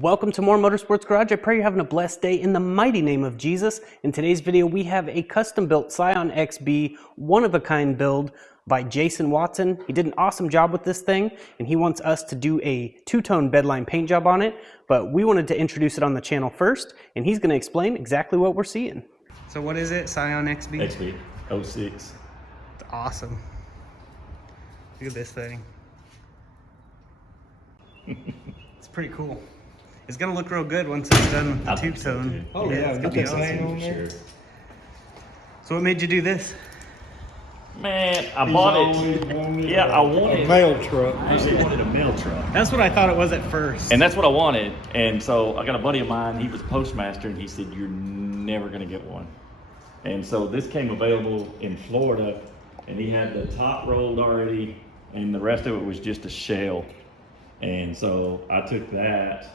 Welcome to more Motorsports Garage. I pray you're having a blessed day in the mighty name of Jesus. In today's video, we have a custom-built Scion XB, one-of-a-kind build by Jason Watson. He did an awesome job with this thing, and he wants us to do a two-tone bedline paint job on it, but we wanted to introduce it on the channel first, and he's going to explain exactly what we're seeing. So what is it, Scion XB? XB 06. It's awesome. Look at this thing. It's pretty cool. It's gonna look real good once it's done with the two-tone. Oh yeah, it's gonna be awesome. Sure. So what made you do this? Man, I bought it. Yeah, I wanted a mail truck. I actually wanted a mail truck. That's what I thought it was at first. And that's what I wanted. And so I got a buddy of mine, he was a postmaster, and he said, "You're never gonna get one." And so this came available in Florida, and he had the top rolled already, and the rest of it was just a shell. And so I took that,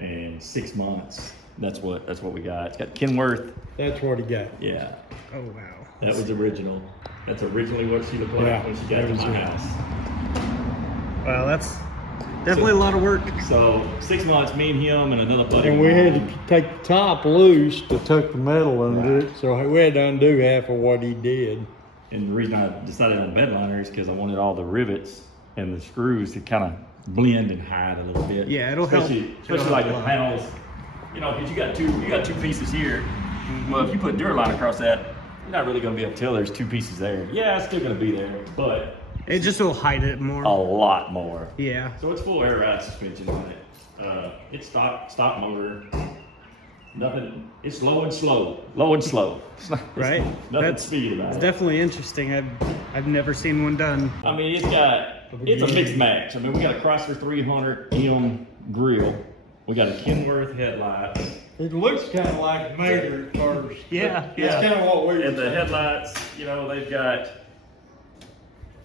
and 6 months. That's what we got. It's got Kenworth. That's what he got. Yeah. Oh wow. That was original. That's originally what she looked like when she got to my house. Wow, that's definitely a lot of work. So 6 months, me and him and another buddy. And we had to take the top loose to tuck the metal under it, so we had to undo half of what he did. And the reason I decided on bedliner is because I wanted all the rivets and the screws to kind of blend and hide a little bit. Yeah, it'll help. Especially like the panels, you know, because you got two pieces here. Well, if you put Duraline across that, you're not really going to be able to tell there's two pieces there. Yeah, it's still going to be there, but it just will hide it more. A lot more. Yeah. So it's full air ride suspension on it. It's stock motor. Nothing. It's low and slow. It's not, right. Nothing speed about it. It's definitely interesting. I've never seen one done. I mean, it's a mixed match. I mean, we got a Chrysler 300M grill. We got a Kenworth headlight. It looks kind of like Mater at first. Yeah, That's kind of what we were And the thinking. headlights, you know, they've got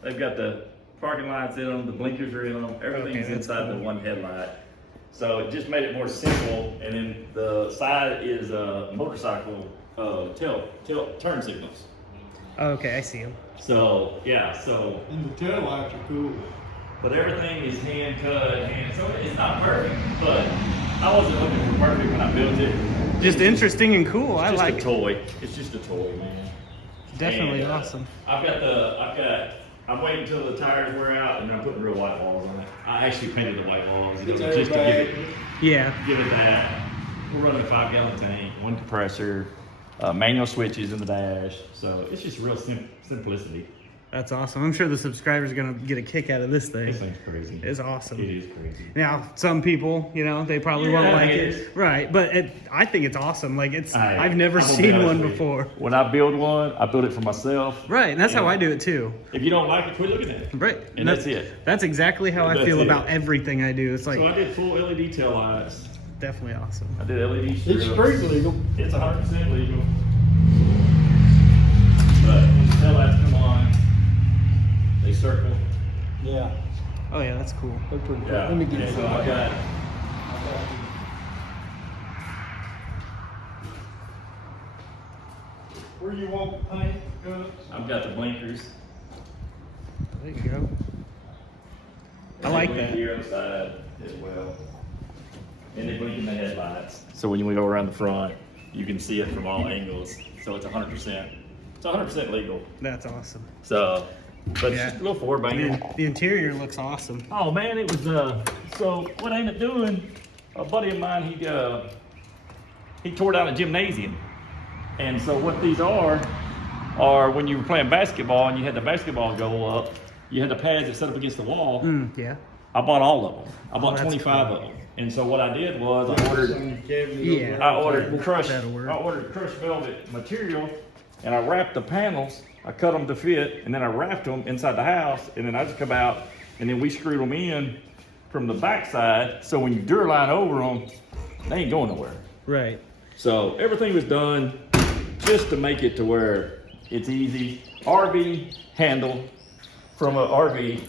the parking lights in them, the blinkers are in them, everything's inside the one headlight. So it just made it more simple. And then the side is motorcycle turn signals. Okay, I see them. So yeah, And the tail lights are cool. but everything is hand cut, so it's not perfect, but I wasn't looking for perfect when I built it. Just interesting and cool. I like It's just a toy. It's just a toy, man. Definitely And, awesome. I'm waiting until the tires wear out, and I'm putting real white walls on it. I actually painted the white walls, It's just to give it that. We're running a 5-gallon tank, one compressor, manual switches in the dash. So it's just real simplicity. That's awesome. I'm sure the subscribers are gonna get a kick out of this thing. This thing's crazy. It's awesome. It is crazy. Now, some people, you know, they probably won't like it, right? But I think it's awesome. Like I've never seen one before. When I build one, I build it for myself. Right, and that's how I do it too. If you don't like it, quit looking at it. Right, And that's it. That's exactly how I feel about everything I do. It's like So I did full LED tail lights. definitely awesome. I did LED strips. It's street legal. It's 100% legal. But when the tail lights come on, they circle. Yeah, Oh yeah, that's cool. they're pretty cool. Yeah. Let me get And so some. I got. Where you want the paint? I've got the blinkers. There you go. I like They blink that. here on the side as well. And they blink in the headlights. So when you go around the front, you can see it from all angles. So it's 100%. It's 100% legal. That's awesome. So, but it's Yeah. just a little forward banger. The interior looks awesome. Oh man, it was so what I ended up doing, a buddy of mine, he tore down a gymnasium. And so what these are when you were playing basketball and you had the basketball go up, you had the pads that set up against the wall. Yeah. I bought all of them. I bought that's 25 cool. of them. And so what I did was I ordered crushed velvet material, and I wrapped the panels. I cut them to fit, and then I wrapped them inside the house, and then I just come out, and then we screwed them in from the backside. So when you Duraline over them, they ain't going nowhere. Right. So everything was done just to make it to where it's easy. RV handle from an RV.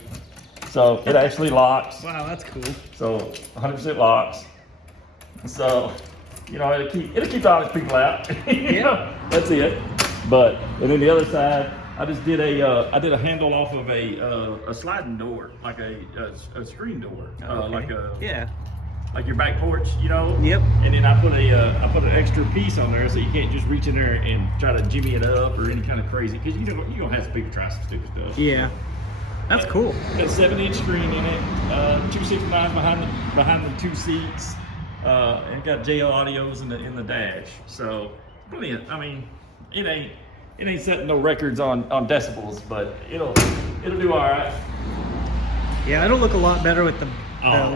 So it actually locks. Wow, that's cool. So 100% locks. So, you know, it'll keep honest people out. You know, that's it. But and then the other side, I just did a handle off of a sliding door, like a screen door, Okay. like a like your back porch, you know. Yep. And then I put an extra piece on there so you can't just reach in there and try to jimmy it up or any kind of crazy, because you know you're gonna have people try some stupid stuff. Yeah. That's cool. Got a 7-inch screen in it, 269 behind the 2 seats, and got JL audios in the dash. So brilliant. I mean, it ain't setting no records on decibels, but it'll do all right. Yeah, it'll look a lot better with the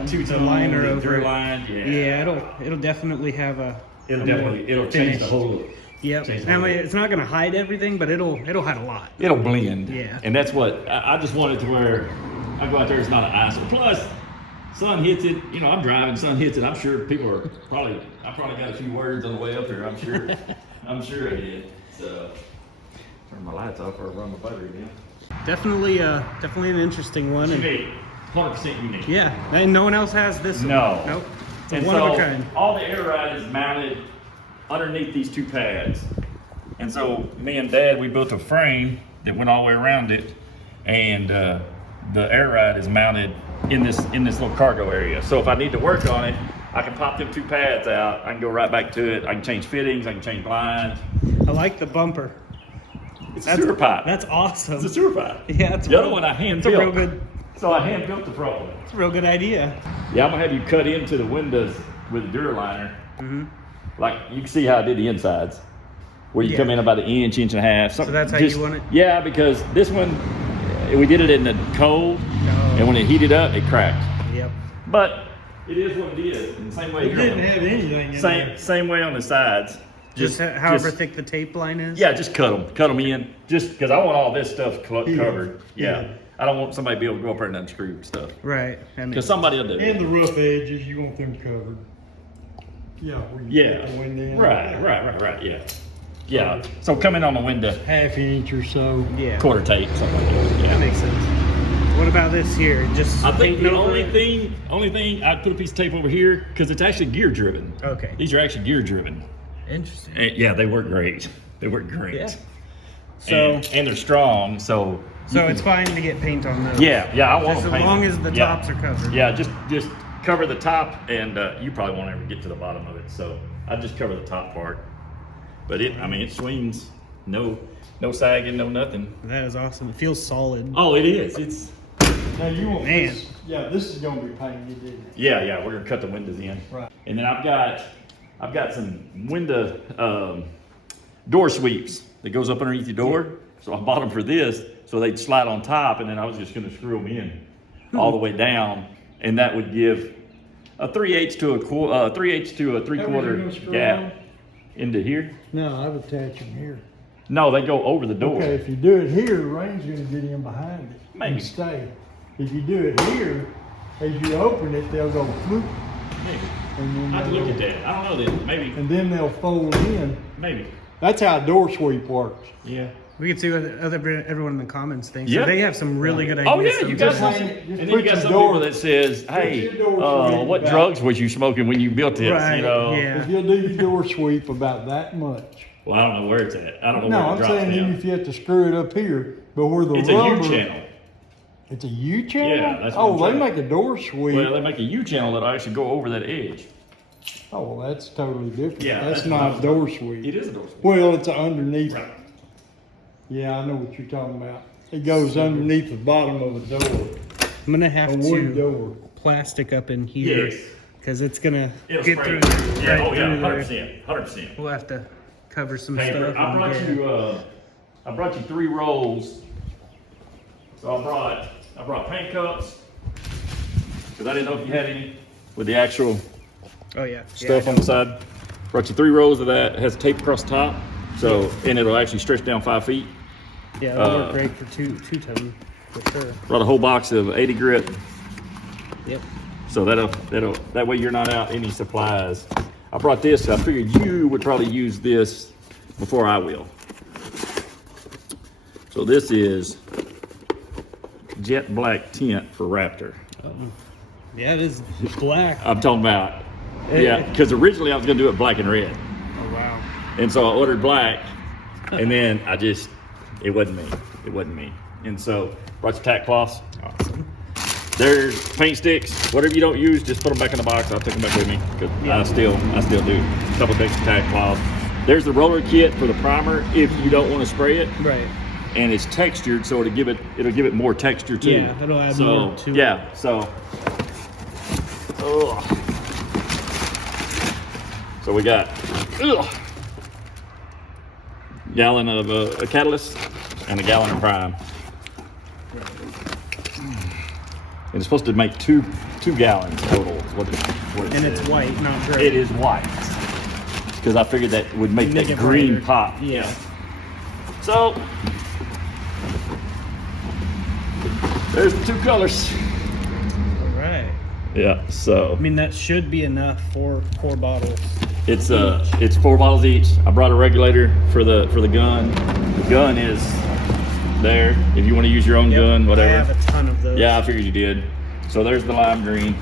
two-tone liner over it. line. Yeah. Yeah, it'll definitely have a. It'll change finish. the whole look. Yep. Change the I whole mean, look. it's not gonna hide everything, but it'll hide a lot. It'll blend. Yeah. And that's what I just want it to where I go out there, it's not an eyesore. Plus, sun hits it. You know, I'm driving, sun hits it. I'm sure people are I probably got a few words on the way up here. I'm sure. I'm sure I did. So turn my lights off or run my battery down. Definitely an interesting one. And, Unique. 100% unique. yeah, and no one else has this one. No. Nope. It's a And one so of a kind. all the air ride is mounted underneath these 2 pads. And so me and Dad, we built a frame that went all the way around it, and the air ride is mounted in this little cargo area. So if I need to work on it, I can pop them 2 pads out. I can go right back to it. I can change fittings. I can change blinds. I like the bumper. It's a sewer pipe. That's awesome. It's a sewer pipe. Yeah, it's The other one I hand built. It's a real good. So I hand built the front one. It's a real good idea. Yeah, I'm gonna have you cut into the windows with a Duraliner. Mm-hmm. Like you can see how I did the insides, where you Yeah. come in about an inch and a half. So that's how you want it? Yeah, because this one, we did it in the cold, and when it heated up, it cracked. Yep. But it is what it is. And same way It here. didn't have anything in there. Same way on the sides. Just however thick the tape line is. Yeah, just cut them in. Just because I want all this stuff covered. Yeah. Yeah. I don't want somebody to be able to go up there and unscrew stuff. Right. I mean, Because somebody will do it. And the rough edges, you want them covered. Yeah. Where you Yeah. put the window in. Right. Yeah. Yeah. So come in on the window, Half-inch or so. yeah. quarter tape, something like that. That Yeah. makes sense. What about this here? Just I think paint the over only it? thing, I put a piece of tape over here because it's actually gear driven. Okay. These are actually gear driven. Interesting. And yeah, they work great. They work great. Yeah. So and they're strong, so. it's fine to get paint on those. Yeah, I want Just them as painted. long as the Yeah. tops are covered. Yeah, just cover the top, and you probably won't ever get to the bottom of it. So I just cover the top part. But it swings, no sagging, no nothing. That is awesome. It feels solid. Oh, it is. It's Now you want Man. this. Yeah, this is gonna be painted, isn't it? yeah. We're gonna cut the windows in. Right. And then I've got some window door sweeps that goes up underneath your door. So I bought them for this, so they'd slide on top, and then I was just gonna screw them in all the way down, and that would give a 3/8 to a 3/8 to a 3/4 gonna screw gap on? into here. No, I've attached them here. No, they go over the door. Okay, if you do it here, the rain's gonna get in behind it Maybe. and stay. If you do it here, as you open it, they'll go floop, Maybe. and then I have to they'll look at go- that. I don't know then. Maybe. and then they'll fold in. Maybe. That's how a door sweep works. Yeah. We can see what everyone in the comments thinks. Yeah. So they have some really good ideas. Oh yeah, you got Just some, hang and it- just then you put got your some door- people that says, "Hey, your door sweep what back. drugs was you smoking when you built this?" Right, You know. yeah. If you'll do your door sweep about that much. Well, I don't know where it's at. I don't know No, where it I'm drops saying even down. if you have to screw it up here, but where the It's a rubber. U channel. It's a U channel? Yeah, that's what Oh, I'm they saying. make a door sweep. Well, they make a U channel that'll actually go over that edge. Oh, well, that's totally different. Yeah, That's that's not what a door sweep. It is a door sweep. Well, it's underneath. Right. Yeah, I know what you're talking about. It goes underneath the bottom of a door, I'm gonna a have wood to door. plastic up in here Yes. because it's gonna It'll get spray. through. Yeah. right Oh yeah. through there. 100%. 100%. We'll have to cover some Paper. stuff. I and brought get- you. I brought you 3 rolls. So I brought paint cups because I didn't know if you had any with the actual Oh yeah. stuff on the side. Brought you 3 rolls of that. It has tape across the top, so and it'll actually stretch down 5 feet. Yeah, that'll work great for two-ton for sure. Brought a whole box of 80 grit, Yep. so that way you're not out any supplies. I brought this. I figured you would probably use this before I will. So this is jet black tint for Raptor. Yeah, it is black. I'm talking about, yeah, because originally I was gonna do it black and red, Oh wow. and so I ordered black, and then it wasn't me. And so brought your tack cloths. Awesome. There's paint sticks. Whatever you don't use, just put them back in the box. I'll take them back with me because I still do. A couple of tack files. There's the roller kit for the primer if you don't want to spray it. Right. And it's textured, so it'll give it more texture too. Yeah, it'll add more to it. Yeah, so. So we got gallon of a catalyst and a gallon of prime. And it's supposed to make two gallons total. Is what it and says. It's white, not gray. It is white because I figured that would make that green brighter. pop. Yeah. So there's the 2 colors. All right. Yeah. So I mean, that should be enough for 4 bottles. it's 4 bottles each. I brought a regulator for the gun. The gun is there if you want to use your own gun, whatever. I have a ton of those. Yeah, I figured you did. So there's the lime green,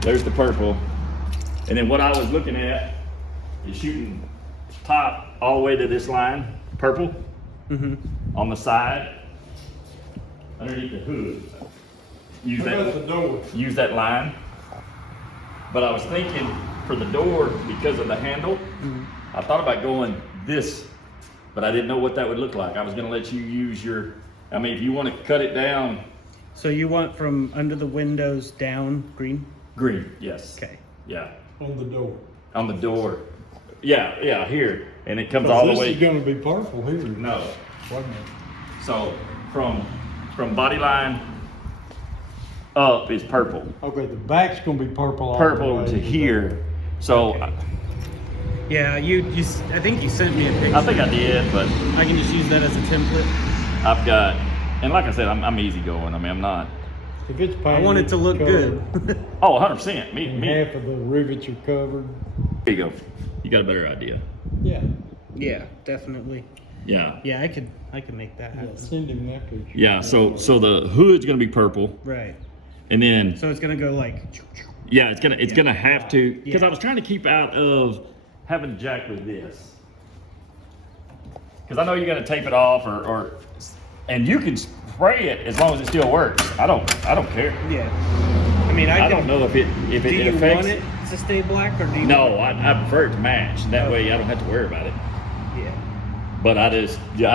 there's the purple, and then what I was looking at is shooting top all the way to this line, purple, on the side, underneath the hood. Use that line. But I was thinking for the door, because of the handle, I thought about going this, but I didn't know what that would look like. I was gonna let you use your, I mean, if you want to cut it down. So you want from under the windows down green? Green, yes. Okay. Yeah. On the door. On the door. Yeah, here. And it comes all the way. This is gonna be purple here. No. Wait a minute. So from body line up is purple. Okay, the back's gonna be purple all Purple the way to here. So Yeah, I think you sent me a picture. I think I did, but I can just use that as a template. I've got, and like I said, I'm easygoing. I mean, I'm not. If it's painted, I want it to look covered, good. Oh, 100%. and Me. half of the rivets are covered. There you go. You got a better idea. Yeah. Yeah, definitely. Yeah. Yeah, I could make that Yeah, happen. send him that picture. Yeah. So the hood's gonna be purple, Right. and then So it's gonna go like. yeah, it's gonna have to, because Yeah. I was trying to keep out of having to jack with this. Because I know you got to tape it off, and you can spray it as long as it still works. I don't care. Yeah. I mean, I don't know if it Do you affects. want it to stay black or do you? No, I prefer it to match. That way I don't have to worry about it. Yeah. But I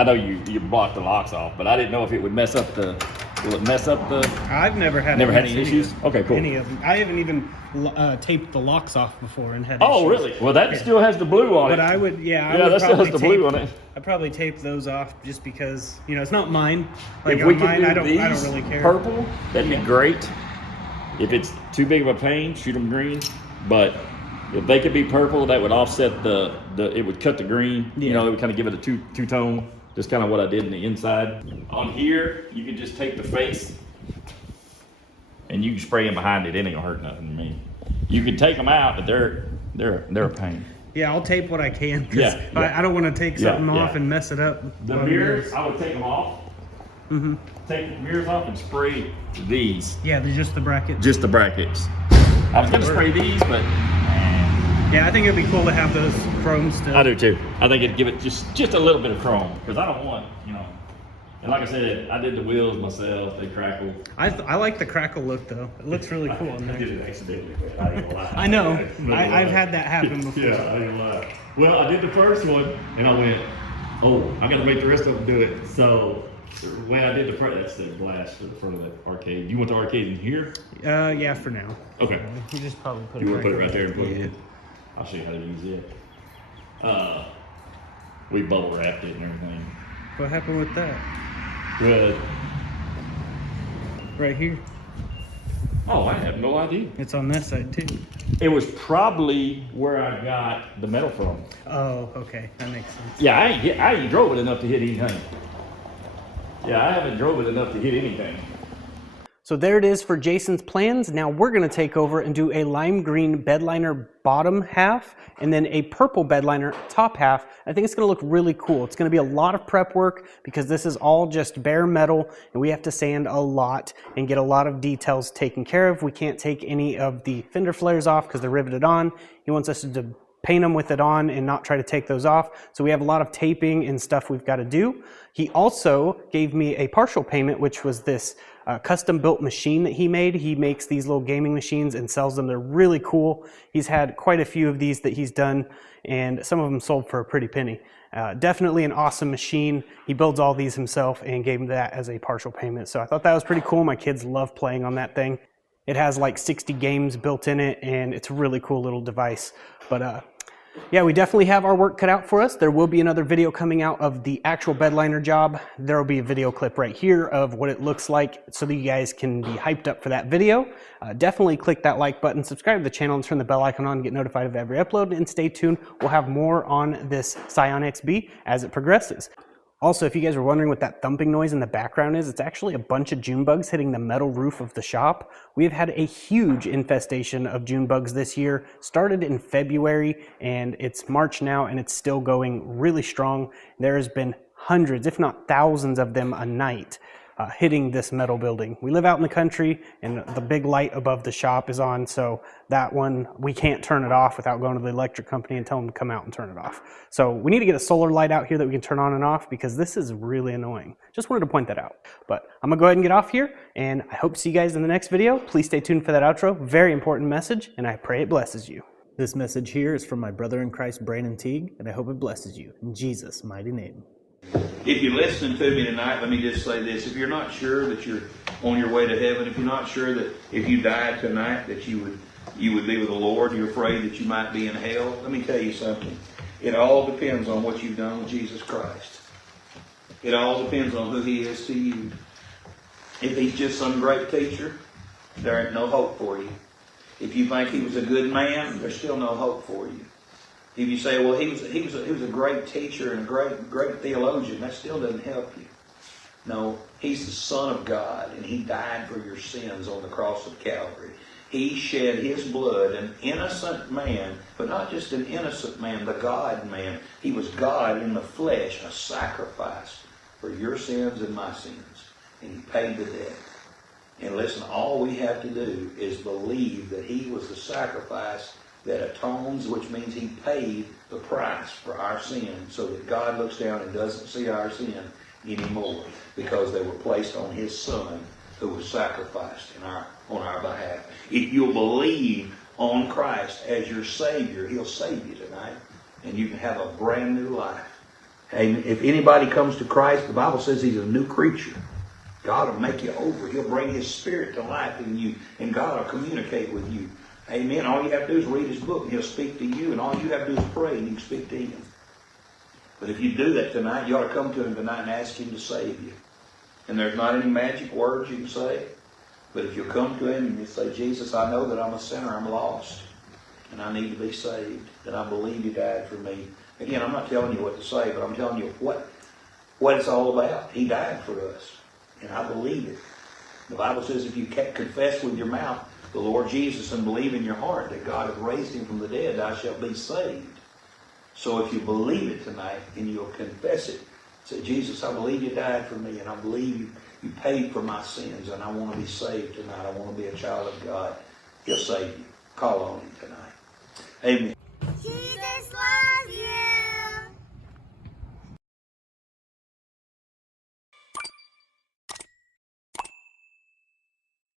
know you block the locks off, but I didn't know if it would mess up the. Will it mess up the? I've never had. Never had mess any issues? Okay, cool. Any of them. I haven't even taped the locks off before and had. Oh, issues. really? Well, that still has the blue on it. But I would, yeah. I Yeah, would that still has probably the blue on it. I'd probably tape those off just because it's not mine. Like If we on could mine, do I don't these really care. purple, that'd be great. If it's too big of a pain, shoot them green. But if they could be purple, that would offset it would cut the green. Yeah. It would kind of give it a two-tone. Just kind of what I did in the inside. On here, you can just take the face and you can spray in behind it. It ain't gonna hurt nothing to me. You can take them out, but they're a pain. Yeah, I'll tape what I can. 'Cause Yeah, yeah. I don't want to take something Yeah, off yeah. and mess it up. The while mirrors, I would take them off. Take the mirrors off and spray these. Yeah, they're just the brackets. Just the brackets. I was gonna spray these, but Yeah, I think it'd be cool to have those chrome still. I do too. I think it'd give it just a little bit of chrome because I don't want, And like I said, I did the wheels myself. They crackle. I like the crackle look though. It looks really cool in I there. did it accidentally. I ain't gonna lie. I know. Really I've lie. had that happen before. Yeah, I ain't gonna lie. Well, I did the first one and I went, oh, I gotta make the rest of them do it. So the way I did the front, that's the glass for the front of the arcade. You want the arcade in here? Yeah, for now. Okay. You just probably put You it want to put it right right there and plug it Yeah. in? I'll show you how to use it. We bubble wrapped it and everything. What happened with that? Good. Right here. Oh, I have no idea. It's on that side too. It was probably where I got the metal from. Oh, okay. That makes sense. Yeah, I ain't drove it enough to hit anything. Yeah, I haven't drove it enough to hit anything. So there it is for Jason's plans. Now we're going to take over and do a lime green bed liner bottom half and then a purple bed liner top half. I think it's going to look really cool. It's going to be a lot of prep work because this is all just bare metal and we have to sand a lot and get a lot of details taken care of. We can't take any of the fender flares off because they're riveted on. He wants us to paint them with it on and not try to take those off. So we have a lot of taping and stuff we've got to do. He also gave me a partial payment, which was this custom built machine that he made. He makes these little gaming machines and sells them. They're really cool. He's had quite a few of these that he's done, and some of them sold for a pretty penny. Definitely an awesome machine. He builds all these himself and gave me that as a partial payment. So I thought that was pretty cool. My kids love playing on that thing. It has like 60 games built in it, and it's a really cool little device. But yeah, we definitely have our work cut out for us. There will be another video coming out of the actual bedliner job. There will be a video clip right here of what it looks like so that you guys can be hyped up for that video. Definitely click that like button, subscribe to the channel, and turn the bell icon on to get notified of every upload, and stay tuned. We'll have more on this Scion XB as it progresses. Also, if you guys were wondering what that thumping noise in the background is, it's actually a bunch of June bugs hitting the metal roof of the shop. We have had a huge infestation of June bugs this year. Started in February, and it's March now, and it's still going really strong. There has been hundreds, if not thousands of them a night hitting this metal building. We live out in the country, and the big light above the shop is on, so that one, we can't turn it off without going to the electric company and tell them to come out and turn it off. So we need to get a solar light out here that we can turn on and off, because this is really annoying. Just wanted to point that out. But I'm gonna go ahead and get off here, and I hope to see you guys in the next video. Please stay tuned for that outro. Very important message, and I pray it blesses you. This message here is from my brother in Christ, Brandon Teague, and I hope it blesses you. In Jesus' mighty name. If you're listening to me tonight, let me just say this. If you're not sure that you're on your way to heaven, if you're not sure that if you died tonight that you would be with the Lord, you're afraid that you might be in hell, let me tell you something. It all depends on what you've done with Jesus Christ. It all depends on who He is to you. If He's just some great teacher, there ain't no hope for you. If you think He was a good man, there's still no hope for you. If you say, well, he was a great teacher and a great theologian, that still doesn't help you. No, He's the Son of God, and He died for your sins on the cross of Calvary. He shed His blood, an innocent man, but not just an innocent man, the God man. He was God in the flesh, a sacrifice for your sins and my sins. And He paid the debt. And listen, all we have to do is believe that He was the sacrifice that atones, which means He paid the price for our sin, so that God looks down and doesn't see our sin anymore, because they were placed on His Son, who was sacrificed on our behalf. If you'll believe on Christ as your Savior, He'll save you tonight, and you can have a brand new life. And if anybody comes to Christ, the Bible says He's a new creature. God will make you over. He'll bring His Spirit to life in you, and God will communicate with you. Amen. All you have to do is read His book, and He'll speak to you, and all you have to do is pray, and you can speak to Him. But if you do that tonight, you ought to come to Him tonight and ask Him to save you. And there's not any magic words you can say, but if you'll come to Him and you say, Jesus, I know that I'm a sinner, I'm lost, and I need to be saved, and I believe You died for me. Again, I'm not telling you what to say, but I'm telling you what it's all about. He died for us, and I believe it. The Bible says if you confess with your mouth the Lord Jesus and believe in your heart that God has raised Him from the dead, thou shalt be saved. So if you believe it tonight and you'll confess it, say, Jesus, I believe You died for me, and I believe You paid for my sins, and I want to be saved tonight. I want to be a child of God. He'll save you. Call on Him tonight. Amen.